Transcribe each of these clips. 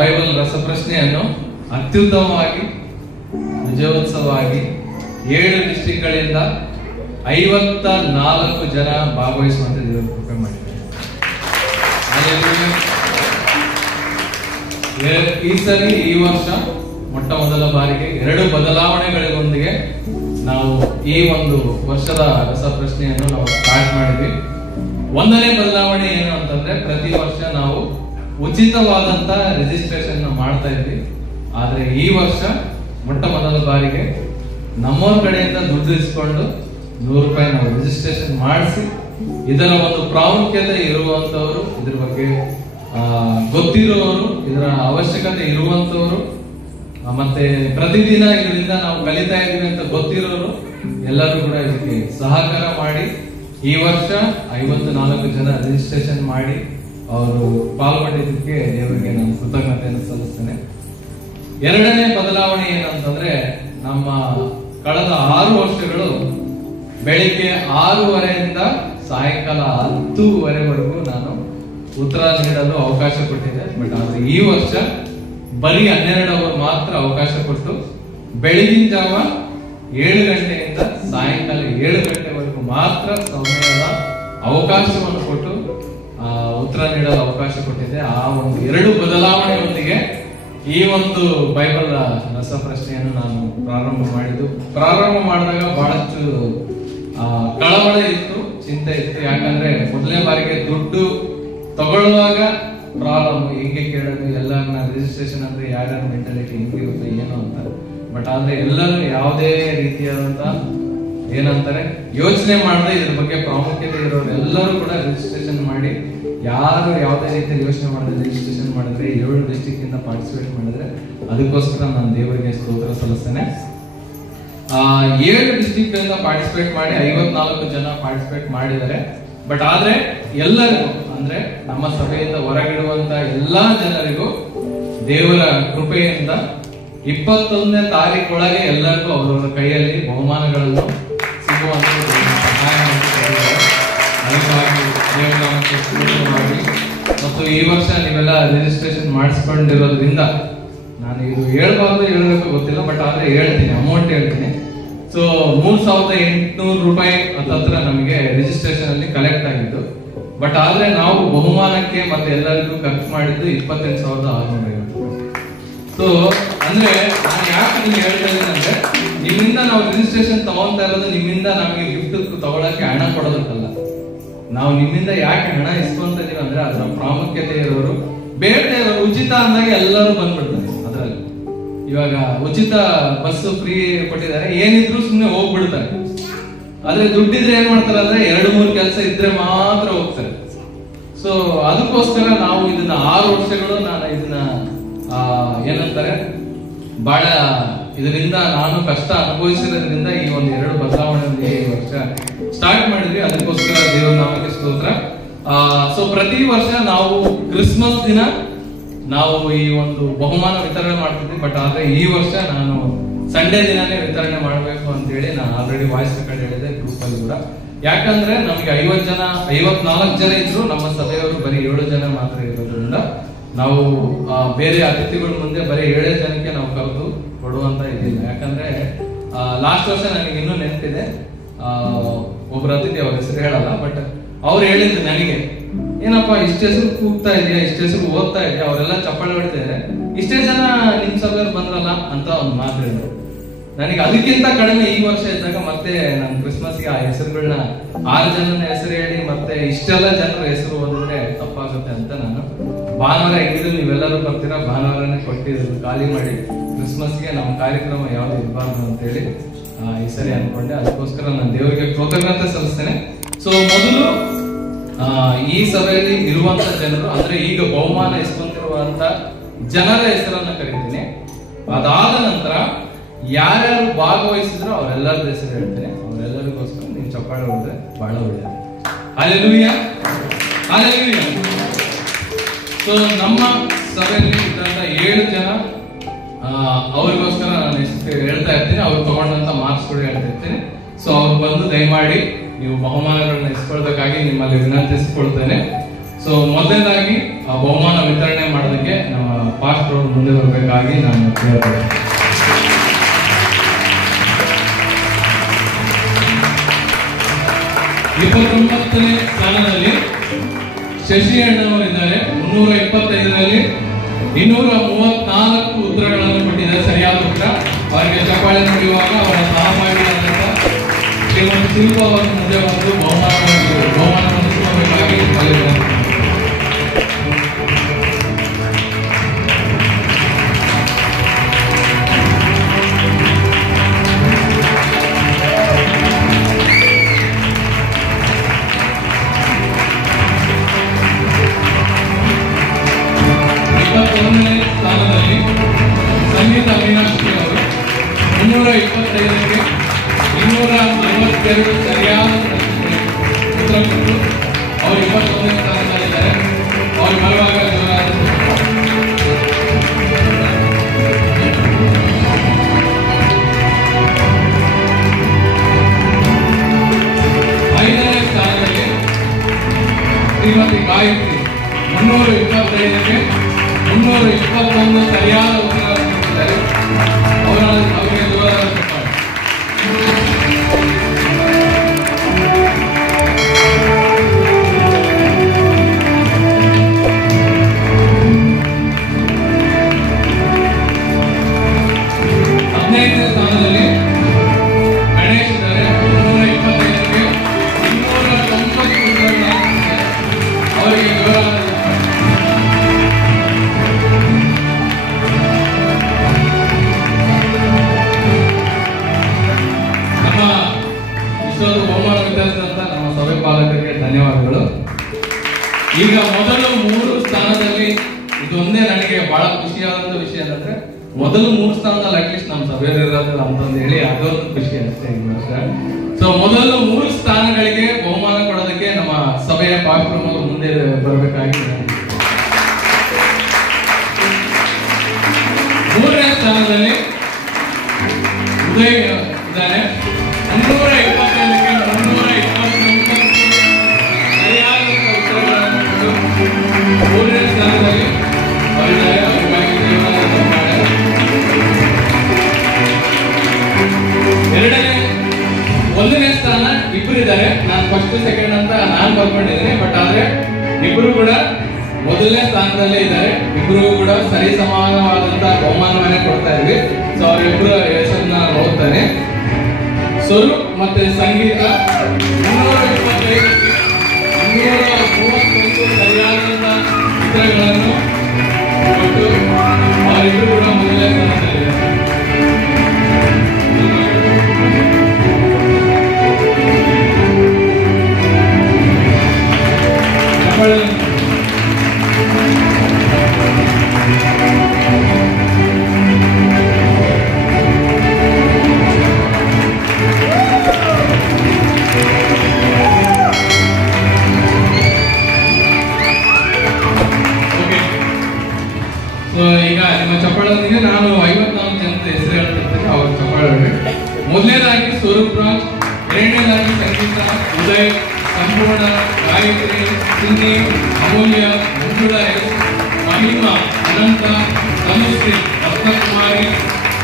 Bible ರಸಪ್ರಶ್ನೆಯನ್ನು ಅತ್ಯುತ್ತಮವಾಗಿ ವಿಜಯೋತ್ಸವವಾಗಿ 7 ಡಿಸ್ಟ್ರಿಕ್ಟ್ಗಳಿಂದ 54 ಜನ ಭಾಗವಹಿಸುವಂತೆ ದೇವರು ಕೃಪೆ ಮಾಡಿದ್ದಾರೆ. ಈ ವರ್ಷ ಮೊಟ್ಟ ಮೊದಲ ಬಾರಿಗೆ 2 ಬದಲಾವಣೆಗಳೊಂದಿಗೆ ನಾವು ಈ ಒಂದು ವರ್ಷದ ರಸಪ್ರಶ್ನೆಯನ್ನು ನಾವು ಸ್ಟಾರ್ಟ್ ಮಾಡಿದ್ವಿ. 1ನೇ ಬದಲಾವಣೆ ಏನು ಅಂತಂದ್ರೆ, ಪ್ರತಿ ವರ್ಷ ನಾವು ಉಚಿತವಾದಂತ ರಿಜಿಸ್ಟ್ರೇಷನ್ ಮಾಡ್ತಾ ಇದ್ವಿ. ಆದ್ರೆ ಈ ವರ್ಷ ಮೊಟ್ಟ ಮೊದಲ ಬಾರಿಗೆ ನಮ್ಮವ್ರ ಕಡೆಯಿಂದ ದುಡ್ಡು ಇಸ್ಕೊಂಡು 100 ರೂಪಾಯಿ ನಾವು ರಿಜಿಸ್ಟ್ರೇಷನ್ ಮಾಡಿಸಿ, ಇದರ ಒಂದು ಪ್ರಾಮುಖ್ಯತೆ ಇರುವಂತವರು, ಇದ್ರ ಬಗ್ಗೆ ಗೊತ್ತಿರುವವರು, ಇದರ ಅವಶ್ಯಕತೆ ಇರುವಂತವರು, ಮತ್ತೆ ಪ್ರತಿದಿನ ಇದರಿಂದ ನಾವು ಕಲಿತಾ ಇದೀವಿ ಅಂತ ಗೊತ್ತಿರೋರು ಎಲ್ಲರೂ ಕೂಡ ಇದಕ್ಕೆ ಸಹಕಾರ ಮಾಡಿ ಈ ವರ್ಷ 54 ಜನ ರಿಜಿಸ್ಟ್ರೇಷನ್ ಮಾಡಿ ಅವರು ಪಾಲ್ಗೊಂಡಿದ್ದಕ್ಕೆ ದೇವರಿಗೆ ನಾನು ಕೃತಜ್ಞತೆಯನ್ನು ಸಲ್ಲಿಸ್ತೇನೆ. 2ನೇ ಬದಲಾವಣೆ ಏನಂತಂದ್ರೆ, ನಮ್ಮ ಕಳೆದ 6 ವರ್ಷಗಳು ಬೆಳಿಗ್ಗೆ 6:30ಯಿಂದ ಸಾಯಂಕಾಲ 10:00ವರೆಗೂ ನಾನು ಉತ್ತರ ನೀಡಲು ಅವಕಾಶ ಕೊಟ್ಟಿದ್ದೆ. ಬಟ್ ಆದ್ರೆ ಈ ವರ್ಷ ಬರೀ 12 ಅವರ್ ಮಾತ್ರ ಅವಕಾಶ ಕೊಟ್ಟು ಬೆಳಗಿನ ಜಾವ 7 ಗಂಟೆಯಿಂದ ಸಾಯಂಕಾಲ 7 ಗಂಟೆವರೆಗೂ ಮಾತ್ರ ಸಮಯದ ಅವಕಾಶವನ್ನು ಕೊಟ್ಟು ಉತ್ತರ ನೀಡಲು ಅವಕಾಶ ಕೊಟ್ಟಿದೆ. ಆ ಒಂದು 2 ಬದಲಾವಣೆಯೊಂದಿಗೆ ಈ ಒಂದು ಬೈಬಲ್ ರಸಪ್ರಶ್ನೆಯನ್ನು ನಾನು ಪ್ರಾರಂಭ ಮಾಡಿದಾಗ ಬಹಳಷ್ಟು ಕಳವಳ ಇತ್ತು, ಚಿಂತೆ ಇತ್ತು. ಯಾಕಂದ್ರೆ ಮೊದಲನೇ ಬಾರಿಗೆ ದುಡ್ಡು ತಗೊಳ್ಳುವಾಗ ಪ್ರಾಬ್ಲಮ್, ಹೇಗೆ ಕೇಳೋದು, ಎಲ್ಲರನ್ನ ರಿಜಿಸ್ಟ್ರೇಷನ್ ಅಂದ್ರೆ ಯಾರ್ಯಾರ ಮೆಂಟಾಲಿಟಿ ಹೆಂಗಿರುತ್ತೆ ಏನು ಅಂತ. ಬಟ್ ಆದ್ರೆ ಎಲ್ಲರೂ ಯಾವುದೇ ರೀತಿಯಾದಂತ ಏನಂತಾರೆ ಯೋಚನೆ ಮಾಡದೆ ಇದ್ರ ಬಗ್ಗೆ ಪ್ರಾಮುಖ್ಯತೆ ಇರೋರು ಎಲ್ಲರೂ ಕೂಡ ರಿಜಿಸ್ಟ್ರೇಷನ್ ಮಾಡಿ, ಯಾರು ಯಾವುದೇ ರೀತಿಯ ಯೋಚನೆ ಮಾಡದೆ ರಿಜಿಸ್ಟ್ರೇಷನ್ ಮಾಡಿದ್ರೆ 7 ಡಿಸ್ಟ್ರಿಕ್ಟ್ ಇಂದ ಪಾರ್ಟಿಸಿಪೇಟ್ ಮಾಡಿದ್ರೆ ಅದಕ್ಕೋಸ್ಕರ ನಾನು ದೇವರಿಗೆ ಸ್ತೋತ್ರ ಸಲ್ಲಿಸ್ತೇನೆ. 7 ಡಿಸ್ಟ್ರಿಕ್ಟ್ ಇಂದ ಪಾರ್ಟಿಸಿಪೇಟ್ ಮಾಡಿ 54 ಜನ ಪಾರ್ಟಿಸಿಪೇಟ್ ಮಾಡಿದ್ದಾರೆ. ಬಟ್ ಆದ್ರೆ ಎಲ್ಲರಿಗೂ ಅಂದ್ರೆ ನಮ್ಮ ಸಭೆಯಿಂದ ಹೊರಗಿಡುವಂತ ಎಲ್ಲಾ ಜನರಿಗೂ ದೇವರ ಕೃಪೆಯಿಂದ 21ನೇ ತಾರೀಕೊಳಗೆ ಎಲ್ಲರಿಗೂ ಅವರವರ ಕೈಯಲ್ಲಿ ಬಹುಮಾನಗಳನ್ನು ಸಿಗುವಂತ ಸಹಾಯ ಮಾಡಿ. ಮತ್ತು ಈ ವರ್ಷ ನೀವೆಲ್ಲ ರಿಜಿಸ್ಟ್ರೇಷನ್ ಮಾಡಿಸ್ಕೊಂಡಿರೋದ್ರಿಂದ ನಾನು ಇದು ಹೇಳ್ಬೇಕು ಗೊತ್ತಿಲ್ಲ, ಬಟ್ ಆದ್ರೆ ಹೇಳ್ತೀನಿ, ಅಮೌಂಟ್ ಹೇಳ್ತೀನಿ. ಸೊ 3800 ರೂಪಾಯಿ ಹತ್ರ ನಮಗೆ ರಿಜಿಸ್ಟ್ರೇಷನ್ ಅಲ್ಲಿ ಕಲೆಕ್ಟ್ ಆಗಿದ್ದು. ಬಟ್ ಆದ್ರೆ ನಾವು ಬಹುಮಾನಕ್ಕೆ ಮತ್ತೆ ಎಲ್ಲರಿಗೂ ಖರ್ಚು ಮಾಡಿದ್ದು 28,650. ಸೊ ಅಂದ್ರೆ ನಾನು ಯಾಕೆ ನಿಮ್ಗೆ ಹೇಳ್ತಾ ಇದ್ದೀನಿ ಅಂದ್ರೆ, ನಿಮ್ಮಿಂದ ನಾವು ರಿಜಿಸ್ಟ್ರೇಷನ್ ತಗೊಂತಾ ಇರೋದು ನಿಮ್ಮಿಂದ ನಮಗೆ ಗಿಫ್ಟ್ ತಗೊಳಕ್ಕೆ ಹಣ ಕೊಡೋದಕ್ಕಲ್ಲ. ನಾವು ನಿಮ್ಮಿಂದ ಯಾಕೆ ಹಣ ಇಸ್ಕೊಂತ ಇದೀವಿ ಅಂದ್ರೆ ಅದರ ಪ್ರಾಮುಖ್ಯತೆ ಇರೋರು, ಬೇಡದೇ ಇರೋರು, ಉಚಿತ ಅಂದಾಗ ಎಲ್ಲರೂ ಬಂದ್ಬಿಡ್ತಾರೆ. ಅದ್ರಲ್ಲಿ ಇವಾಗ ಉಚಿತ ಬಸ್ ಫ್ರೀ ಕೊಟ್ಟಿದ್ದಾರೆ, ಏನಿದ್ರು ಸುಮ್ನೆ ಹೋಗ್ಬಿಡ್ತಾರೆ. ಆದ್ರೆ ದುಡ್ಡಿದ್ರೆ ಏನ್ ಮಾಡ್ತಾರೆ ಅಂದ್ರೆ 2-3 ಕೆಲಸ ಇದ್ರೆ ಮಾತ್ರ ಹೋಗ್ತಾರೆ. ಸೊ ಅದಕ್ಕೋಸ್ಕರ ನಾವು ಇದನ್ನ 6 ವರ್ಷಗಳು ನಾನು ಇದನ್ನ ಏನಂತಾರೆ ಬಹಳ ಇದರಿಂದ ನಾನು ಕಷ್ಟ ಅನುಭವಿಸಿರೋದ್ರಿಂದ ಈ ಒಂದು 2 ಬದಲಾವಣೆ ಈ ವರ್ಷ ಸ್ಟಾರ್ಟ್ ಮಾಡಿದ್ವಿ. ಅದಕ್ಕೋಸ್ಕರ ದೇವರ ನಾಮಕ್ಕೆ ಸ್ತೋತ್ರ. ಸೊ ಪ್ರತಿ ವರ್ಷ ನಾವು ಕ್ರಿಸ್ಮಸ್ ದಿನ ನಾವು ಈ ಒಂದು ಬಹುಮಾನ ವಿತರಣೆ ಮಾಡ್ತಿದ್ವಿ. ಬಟ್ ಆದ್ರೆ ಈ ವರ್ಷ ನಾನು ಸಂಡೇ ದಿನಾನೇ ವಿತರಣೆ ಮಾಡಬೇಕು ಅಂತ ಹೇಳಿ ನಾನು ಆಲ್ರೆಡಿ ವಾಯ್ಸ್ ರೆಕಾರ್ಡ್ ಹೇಳಿದೆ ಗ್ರೂಪ್ ಅಲ್ಲಿ ಕೂಡ. ಯಾಕಂದ್ರೆ ನಮ್ಗೆ 54 ಜನ ಇದ್ರು, ನಮ್ಮ ಸಭೆಯವರು ಬರೀ 7 ಜನ ಮಾತ್ರ ಇರೋದ್ರಿಂದ ನಾವು ಬೇರೆ ಅತಿಥಿಗಳ ಮುಂದೆ ಬರೀ 7 ಜನಕ್ಕೆ ನಾವು ಕರೆದು ಕೊಡುವಂತ ಇದಿಲ್ಲ. ಯಾಕಂದ್ರೆ ಲಾಸ್ಟ್ ವರ್ಷ ನನಗೆ ಇನ್ನೂ ನೆನಪಿದೆ, ಒಬ್ಬರ ಅತಿಥಿ ಅವ್ರ ಹೆಸರು ಹೇಳಲ್ಲ, ಬಟ್ ಅವ್ರು ಹೇಳಿದ್ರು ನನಗೆ, ಏನಪ್ಪ ಇಷ್ಟೇ ಹೆಸರು ಕೂಗ್ತಾ ಇದೆಯಾ, ಇಷ್ಟೇ ಹೆಸರು ಓದ್ತಾ ಇದೆಯಾ, ಅವರೆಲ್ಲ ಚಪ್ಪಾಳೆ ಹೊಡಿತಾ ಇದ್ದಾರೆ, ಇಷ್ಟೇ ಜನ ನಿಮ್ ಸಭೆಯವ್ರು ಬಂದ್ರಲ್ಲ ಅಂತ ಒಂದು ಮಾತು ಹೇಳಿದ್ರು. ನನಗೆ ಅದಕ್ಕಿಂತ ಕಡಿಮೆ ಈ ವರ್ಷ ಇದ್ದಾಗ ಮತ್ತೆ ನಾನು ಕ್ರಿಸ್ಮಸ್ಗೆ ಆ ಹೆಸರುಗಳನ್ನ 6 ಜನನ ಹೆಸರು ಹೇಳಿ ಮತ್ತೆ ಇಷ್ಟೆಲ್ಲ ಜನರ ಹೆಸರು ಓದಿದ್ರೆ ತಪ್ಪಾಗುತ್ತೆ ಅಂತ ನಾನು ಭಾನುವಾರ ಇದ್ದು ನೀವೆಲ್ಲರೂ ಬರ್ತೀರಾ, ಭಾನುವಾರನೇ ಕೊಟ್ಟಿದ್ರು ಖಾಲಿ ಮಾಡಿ, ಕ್ರಿಸ್ಮಸ್ಗೆ ನಮ್ಮ ಕಾರ್ಯಕ್ರಮ ಯಾವ್ದು ಇರಬಾರ್ದು ಅಂತ ಹೇಳಿ ಈ ಸರಿ ಅನ್ಕೊಂಡೆ. ಅದಕ್ಕೋಸ್ಕರ ನಾನು ದೇವರಿಗೆ ಕೃತಜ್ಞತೆ ಸಲ್ಲಿಸ್ತೇನೆ. ಸೊ ಮೊದಲು ಈ ಸಭೆಯಲ್ಲಿ ಇರುವಂತ ಜನರು ಅಂದ್ರೆ ಈಗ ಬಹುಮಾನ ಇಸ್ಕೊಂತಿರುವಂತ ಜನರ ಹೆಸರನ್ನ ಕರೀತೀನಿ. ಅದಾದ ನಂತರ ಯಾರ್ಯಾರು ಭಾಗವಹಿಸಿದ್ರು ಅವರೆಲ್ಲರ ಹೆಸರು ಹೇಳ್ತೇನೆ. ಅವರೆಲ್ಲರಿಗೋಸ್ಕರ ನೀವು ಚಪ್ಪಾಳೆ ಹೊಡೆದ್ರೆ ಬಹಳ ಒಳ್ಳೆಯದು. Hallelujah, hallelujah. ಸೊ ನಮ್ಮ ಸಭೆಯಲ್ಲಿ ಇದ್ದಂತ 7 ಜನ ಅವ್ರಿಗೋಸ್ಕರ ನಾನು ಹೇಳ್ತಾ ಇರ್ತೀನಿ, ಅವ್ರು ತಗೊಂಡಂತ ಮಾರ್ಕ್ಸ್ ಕೂಡ ಹೇಳ್ತಾ ಇರ್ತೀನಿ. ಸೊ ಅವ್ರು ಬಂದು ದಯಮಾಡಿ ನೀವು ಬಹುಮಾನಗಳನ್ನ ಇಸ್ಕೊಳ್ಬೇಕಾಗಿ ನಿಮ್ಮಲ್ಲಿ ವಿನಂತಿಸಿಕೊಳ್ತೇನೆ. ಸೊ ಮೊದಲನೇದಾಗಿ ಆ ಬಹುಮಾನ ವಿತರಣೆ ಮಾಡೋದಕ್ಕೆ ನಮ್ಮ ಪಾಸ್ಟರ್ ಅವರು ಮುಂದೆ ಬರಬೇಕಾಗಿ ನಾನು ಕೇಳ್ತೇನೆ. ಇಪ್ಪತ್ತೊಂಬತ್ತನೇ ಸ್ಥಾನದಲ್ಲಿ ಶಶಿ ಅಣ್ಣವರಿದ್ದಾರೆ. 325ರಲ್ಲಿ 234 ಉತ್ತರಗಳನ್ನು ಕೊಟ್ಟಿದ್ದಾರೆ, ಸರಿಯಾದ ಉತ್ತರ. ಅವರಿಗೆ ಚಪ್ಪಾಳೆ ನೀಡುವಾಗ ಅವರ ಸಹಪಾಠಿಯಾದಂತ ಶ್ರೀಮತಿ ಶಿಲ್ಪ ಅವರು ಮುಂದೆ ಬಂದು ಬಹುಮಾನವನ್ನು ಸಿಗಬೇಕಾಗಿ ಹೇಳಿದ್ದಾರೆ. ಸ್ಥಾನದಲ್ಲಿ ಸಂಗೀತ ಮೀನಾಕ್ಷಿ ಅವರು 325ಕ್ಕೆ 242 ಸರಿಯಾದ ಉತ್ತರ ಕೊಟ್ಟು ಅವರು 21ನೇ ಸ್ಥಾನದಲ್ಲಿದ್ದಾರೆ. ಅವರು ಬರುವಾಗ ಜೋರಾದ 5ನೇ ಸ್ಥಾನದಲ್ಲಿ ಶ್ರೀಮತಿ ಗಾಯತ್ರಿ 325ಕ್ಕೆ 321 ಸರಿಯಾದ ಉತ್ತರ ಕೊಟ್ಟಿದ್ದಾರೆ. ಅವರಿಗೆ ಜೋರಾದ ಚಪ್ಪಾಳೆ. ಹದಿನೈದನೇ ಸ್ಥಾನದಲ್ಲಿ ಗಣೇಶ್ ಇದ್ದಾರೆ. 325ಕ್ಕೆ 290 ಅವರಿಗೆ ಜೋರಾದ ಬಹುಮಾನ ವಿತರಿಸಿದಂತ ನಮ್ಮ ಸಭೆ ಪಾಲಕರಿಗೆ ಧನ್ಯವಾದಗಳು. ಈಗ ಮೊದಲು 3 ಸ್ಥಾನದಲ್ಲಿ ಇದೊಂದೇ ನನಗೆ ಬಹಳ ಖುಷಿಯಾದಂತ ವಿಷಯ ಅಂದ್ರೆ ಮೊದಲು 3 ಸ್ಥಾನದಲ್ಲಿ ಅಟ್ಲೀಸ್ಟ್ ನಮ್ಮ ಸಭೆಯಲ್ಲಿ ಇರೋದಿಲ್ಲ ಅಂತಂದು ಹೇಳಿ ಅದೊಂದು ಖುಷಿ ಅಷ್ಟೇ ಈ ವರ್ಷ. ಸೊ ಮೊದಲು 3 ಸ್ಥಾನಗಳಿಗೆ ಬಹುಮಾನ ಕೊಡೋದಕ್ಕೆ ನಮ್ಮ ಸಭೆಯ ಪಾಸ್ಟರ್ ಮುಂದೆ ಬರಬೇಕಾಗಿ. 3ನೇ ಸ್ಥಾನದಲ್ಲಿ ಉದಯ್ ಇದ್ದಾನೆ. 325ಕ್ಕೆ 329 ಸರಿಯಾದ ಉತ್ತರಗಳನ್ನು ಕೊಟ್ಟು 3ನೇ ಸ್ಥಾನದಲ್ಲಿ ಅವರಿದ್ದಾರೆ. ಅವರಿಗಾಗಿ ಧನ್ಯವಾದ. 1ನೇ ಸ್ಥಾನ ಇಬ್ಬರಿದ್ದಾರೆ. ನಾನು ಫಸ್ಟ್ ಸೆಕೆಂಡ್ ಅಂತ ನಾನು ಬರ್ಕೊಂಡಿದ್ದೀನಿ, ಬಟ್ ಆದ್ರೆ ಇಬ್ರು ಕೂಡ 1ನೇ ಸ್ಥಾನದಲ್ಲೇ ಇದ್ದಾರೆ. ಇಬ್ರು ಕೂಡ ಸರಿ ಸಮಾನವಾದಂತಹ ಬಹುಮಾನವನ್ನೇ ಕೊಡ್ತಾ ಇದ್ವಿ. ಸೊ ಅವರಿಬ್ಬರ ಹೆಸರನ್ನ ಓದ್ತಾನೆ. ಸ್ವರೂಪ್ ಮತ್ತೆ ಸಂಗೀತ 225ಕ್ಕೆ 231 ಸರಿಯಾದಂತ ಉತ್ತರಗಳನ್ನು ಕೊಟ್ಟು ಅವರಿಬ್ಬರು ಕೂಡ 1ನೇ ಸ್ಥಾನದಲ್ಲಿದ್ದಾರೆ. ಈಗ ನಿಮ್ಮ ಚಪ್ಪಾಳೊಂದಿಗೆ ನಾನು 54 ಜನದ ಹೆಸರು ಹೇಳ್ತಿರ್ತೇನೆ, ಅವ್ರ ಚಪ್ಪಾಳೆ. 1ನೇದಾಗಿ Swaroop Raj, 2ನೇದಾಗಿ Sangeetha, Uday, Sampoorna, Gayathri, Sinni, Amulya, Manjula S, Mahima, Anantha, Tanushree, Ratnakumari,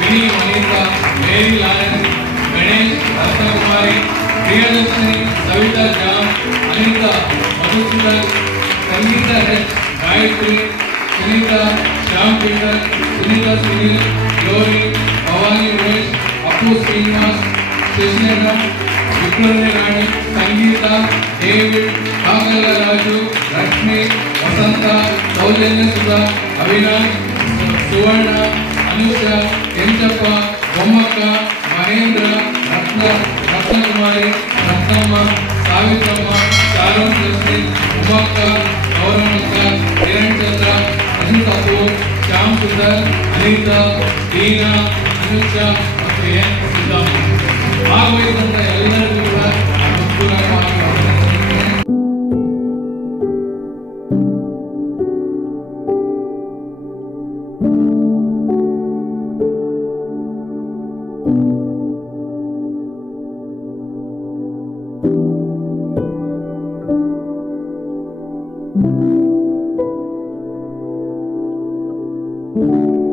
Vini, Vanitha, Mary Lawrence, Ganesh, Ratnakumari, Priyadarshini, Savitha ಜಾಮ್, Anitha, Madhusudan, Sangeetha S, Gayathri, Sunitha, Shyam Peter, Sunitha Sunil, Glory, Bhavani Umesh, Appu Srinivas, Shashinendra, Vikramani Rani, Sangeetha, David, Kakala Raju, Lakshmi, Vasantha, Soujanya Sudha, Avinash, Suvarna, Anusha, Kenchappa, Bommakka, Mahendra, Ratnakumari, Ratnamma, Savitramma, Sharon Krishni, Umakka, Gouravakka, Kiran Chandra, Ajith Apoor, Shyam Sundar, Anitha, Deena, Anusha ಮತ್ತು ಎನ್ ಸಿದ್ದಮ್ಮ ಭಾಗವಹಿಸಿದಂತ ಎಲ್ಲರಿಗೂ ಕೂಡ ಹೃತ್ಪೂರ್ವಕವಾಗಿ you.